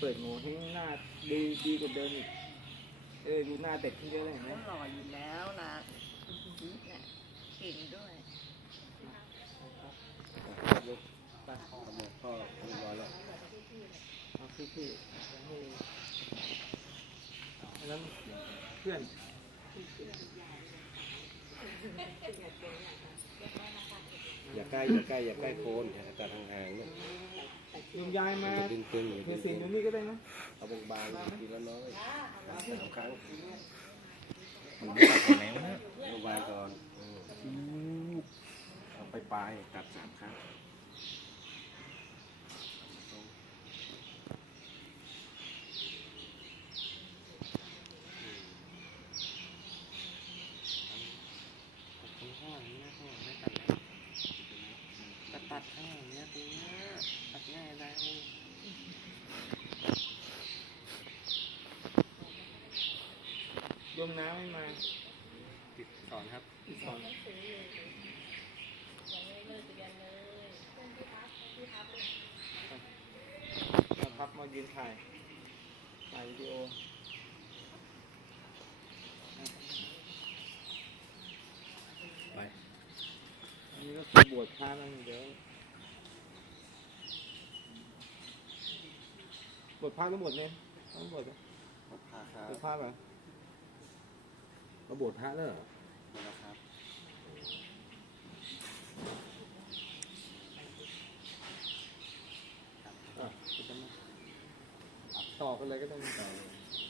ปิดโง่ให้หน้าดีดีกว่าเดิมอีก เออดูหน้าเด็กขึ้นเยอะเลยเห็นไหมเขาหล่ออยู่แล้วนะเนี่ยเก่งด้วยยกไปทั้งหมดก็เรียบร้อยแล้วเอาพี่พี่ให้อันนั้นเพื่อนอย่าใกล้อย่าใกล้อย่าใกล้โคนอย่าจัดห่างๆเนี่ย ยมยายมัมานจะตึงๆอยู่เทสินอยู่นี่ก็ได้นะเอาบางๆทีละน้อยสามครั้งผมไม่ตัดไหนวะเนี่ยเอาบางก่อนเออเอาไปปลายตัดสามครั้งตรงข้างหลังนี่นะข้างหลังไม่ตัดไหนตัดตัดข้างหลังเนี้ยตรงเนี้ยตัดง่ายได้ ยมน้ำไม่มาติดสอนครับอีกสองมาพับมายืนถ่าย ถ่ายวิดีโอไปอันนี้ก็คือบวชพระนั่นเดี๋ยวบวชพระก็บวชเนี่ยต้องบวชไหมพาครับบวชพระเหรอมา บวชพระแล้วเหรอนะครับ อะจะมาต่อกันเลยก็ได้เออ